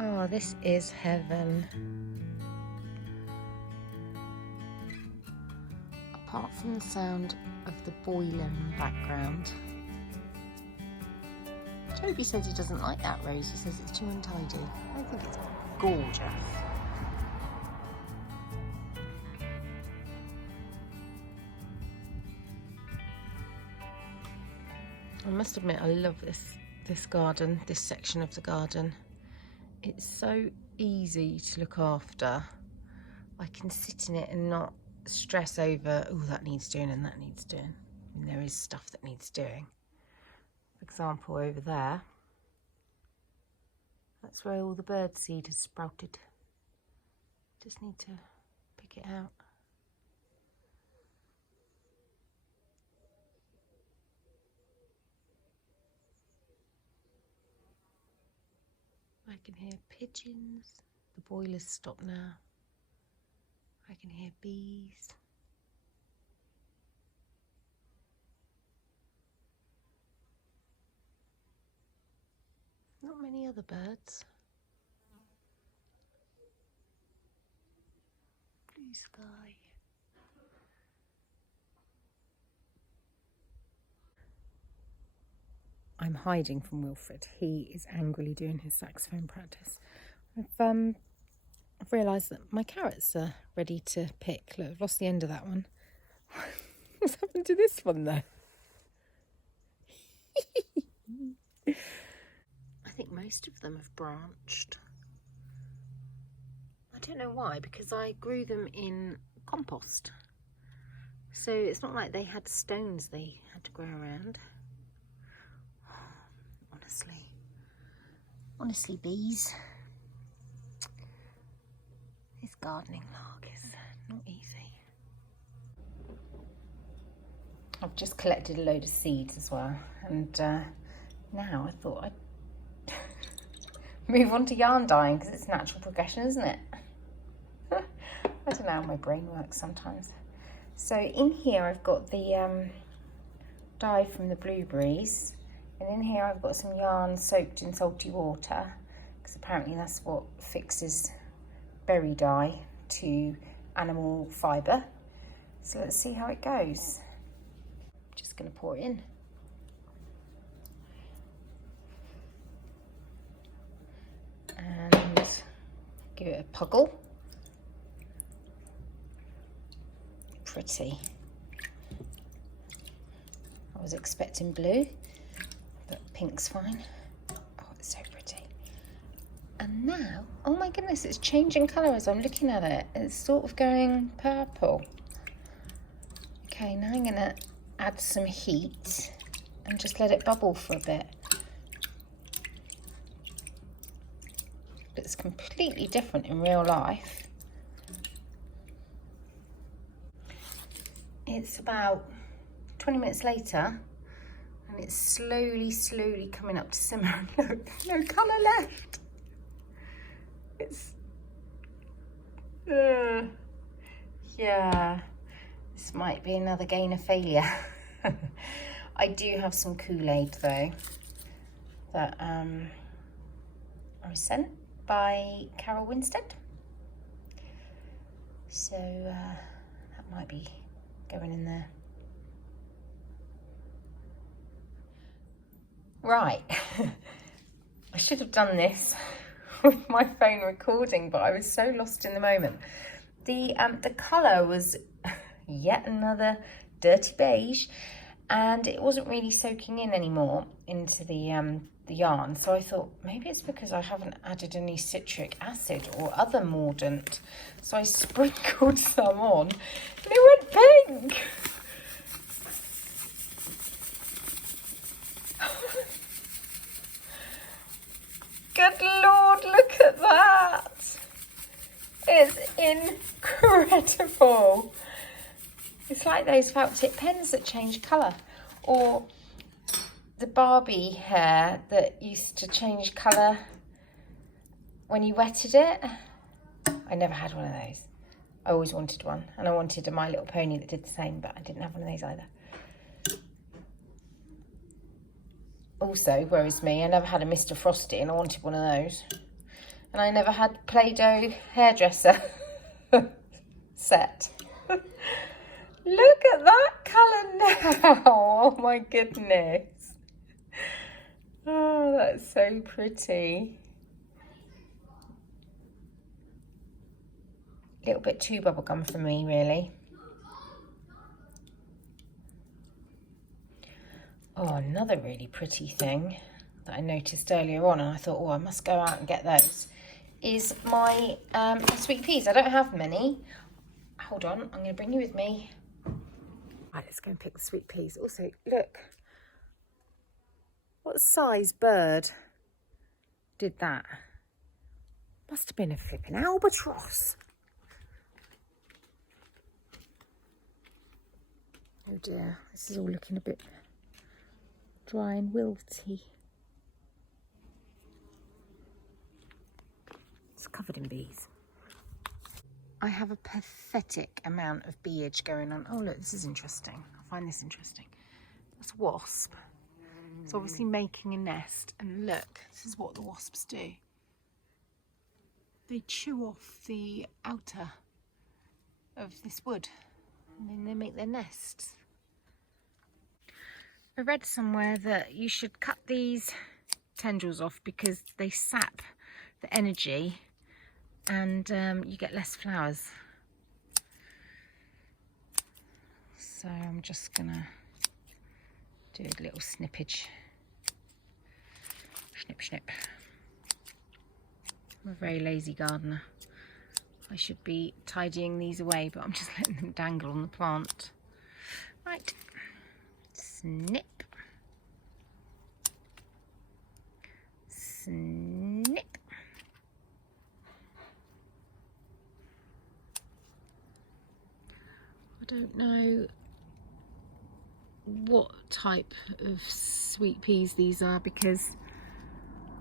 Oh, this is heaven. Apart from the sound of the boiler in the background. Toby says he doesn't like that rose. He says it's too untidy. I think it's gorgeous. I must admit, I love this garden, this section of the garden. It's so easy to look after. I can sit in it and not stress over, oh, that needs doing and that needs doing. And there is stuff that needs doing. For example, over there, that's where all the bird seed has sprouted. Just need to pick it out. I can hear pigeons. The boiler's stopped now. I can hear bees. Not many other birds. Blue sky. I'm hiding from Wilfred. He is angrily doing his saxophone practice. I've realised that my carrots are ready to pick. Look, I've lost the end of that one. What's happened to this one though? I think most of them have branched. I don't know why, because I grew them in compost. So it's not like they had stones they had to grow around. Honestly, bees. This gardening lark is not easy. I've just collected a load of seeds as well, and now I thought I'd move on to yarn dyeing because it's natural progression, isn't it? I don't know how my brain works sometimes. So in here I've got the dye from the blueberries, and in here I've got some yarn soaked in salty water because apparently that's what fixes berry dye to animal fibre. So let's see how it goes. Just going to pour it in. And give it a puggle. Pretty. I was expecting blue, but pink's fine. Oh, it's so pretty. And now, oh my goodness, it's changing colour as I'm looking at it. It's sort of going purple. Okay, now I'm going to add some heat and just let it bubble for a bit. It's completely different in real life. It's about 20 minutes later and it's slowly coming up to simmer. Look, no colour left. It's, yeah, this might be another gainer failure. I do have some Kool-Aid though that I was sent by Carol Winstead. So that might be going in there. Right, I should have done this with my phone recording, but I was so lost in the moment. The colour was yet another dirty beige, and it wasn't really soaking in anymore into the yarn. So I thought maybe it's because I haven't added any citric acid or other mordant. So I sprinkled some on, and it went pink. Good Lord, look at that. It's incredible. It's like those felt tip pens that change colour, or the Barbie hair that used to change colour when you wetted it. I never had one of those. I always wanted one, and I wanted a My Little Pony that did the same, but I didn't have one of those either. Also, whereas me, I never had a Mr. Frosty and I wanted one of those. And I never had Play-Doh hairdresser set. Look at that colour now. Oh my goodness. Oh, that's so pretty. A little bit too bubblegum for me, really. Oh, another really pretty thing that I noticed earlier on, and I thought, oh, I must go out and get those, is my sweet peas. I don't have many. Hold on, I'm going to bring you with me. Right, let's go and pick the sweet peas. Also, look, what size bird did that? Must have been a flipping albatross. Oh dear, this is all looking a bit dry and wilty. It's covered in bees. I have a pathetic amount of beeage going on. Oh look, this is interesting. I find this interesting. That's a wasp. It's obviously making a nest, and look, this is what the wasps do. They chew off the outer of this wood, and then they make their nests. I read somewhere that you should cut these tendrils off because they sap the energy, and you get less flowers. So I'm just gonna do a little snippage. Snip, snip. I'm a very lazy gardener. I should be tidying these away, but I'm just letting them dangle on the plant. Right, snip. Snip. I don't know what type of sweet peas these are, because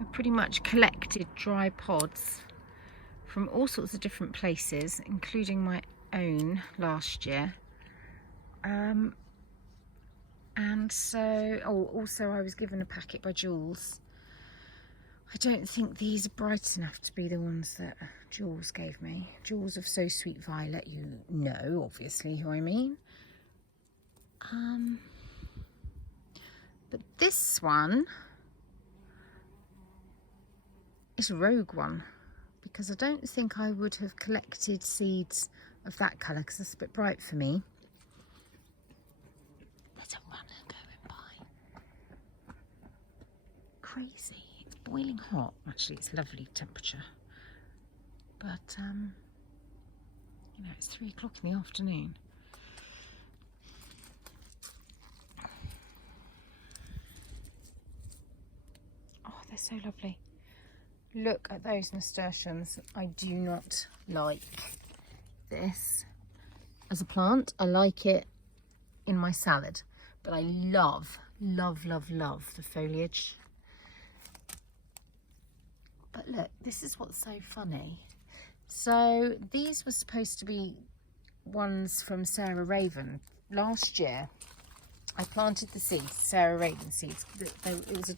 I pretty much collected dry pods from all sorts of different places, including my own last year. And so, oh, also I was given a packet by Jules. I don't think these are bright enough to be the ones that Jules gave me. Jules of So Sweet Violet, you know, obviously, who I mean. But this one is a rogue one, because I don't think I would have collected seeds of that colour, because it's a bit bright for me. There's a runner going by. Crazy. It's boiling hot. Actually, it's lovely temperature. But, you know, it's 3 o'clock in the afternoon. Oh, they're so lovely. Look at those nasturtiums. I do not like this as a plant. I like it in my salad, but I love, love, love, love the foliage. But look, this is what's so funny. So these were supposed to be ones from Sarah Raven. Last year, I planted the seeds, Sarah Raven seeds. It was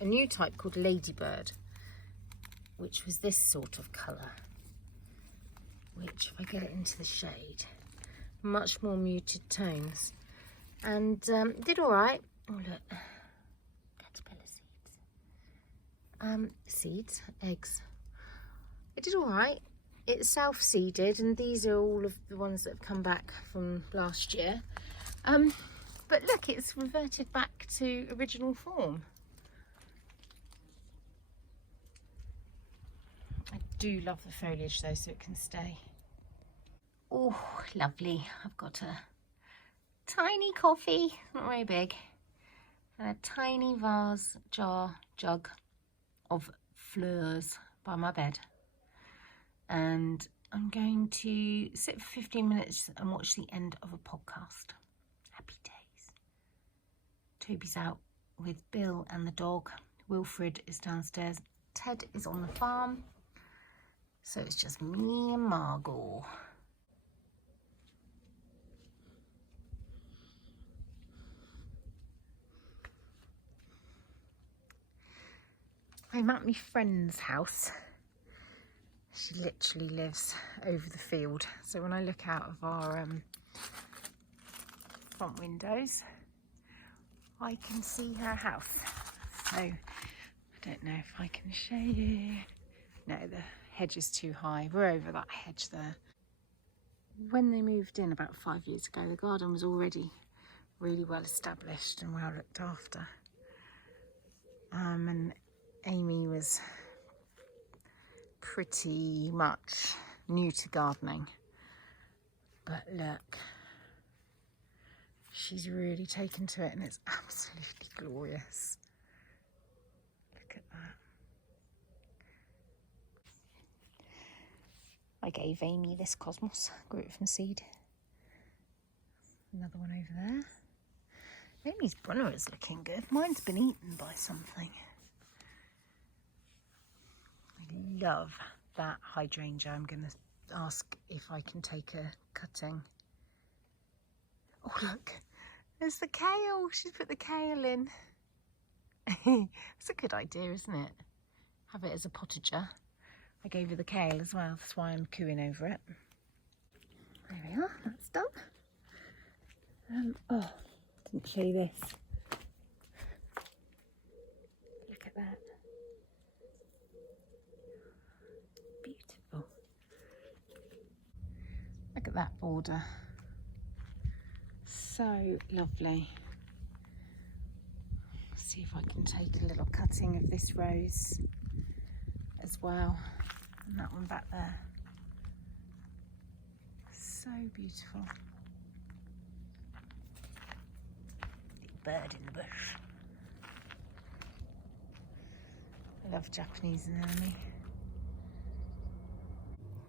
a new type called Ladybird, which was this sort of colour, which, if I get it into the shade, much more muted tones, and did all right. Oh look, caterpillar seeds, eggs. It did all right. It self-seeded, and these are all of the ones that have come back from last year. But look, it's reverted back to original form. I do love the foliage though, so it can stay. Oh, lovely. I've got a tiny coffee, not very big, and a tiny vase jug of fleurs by my bed. And I'm going to sit for 15 minutes and watch the end of a podcast. Happy days. Toby's out with Bill and the dog. Wilfred is downstairs. Ted is on the farm. So it's just me and Margot. I'm at my friend's house, She literally lives over the field. So when I look out of our front windows, I can see her house. So I don't know if I can show you. No, the hedge is too high. We're over that hedge there. When they moved in about 5 years ago, the garden was already really well established and well looked after. And Amy was pretty much new to gardening. But look, she's really taken to it and it's absolutely glorious. Look at that. I gave Amy this Cosmos, grew it from seed. Another one over there. Amy's Brunner is looking good. Mine's been eaten by something. I love that hydrangea. I'm going to ask if I can take a cutting. Oh look, there's the kale. She's put the kale in. It's a good idea, isn't it? Have it as a potager. I gave her the kale as well, that's why I'm cooing over it. There we are, that's done. Oh, didn't show you this. Look at that. Beautiful. Look at that border. So lovely. See if I can take a little cutting of this rose as well. And that one back there. So beautiful. Big bird in the bush. I love Japanese anemone.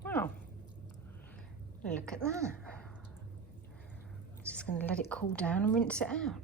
Wow. Look at that. Just going to let it cool down and rinse it out.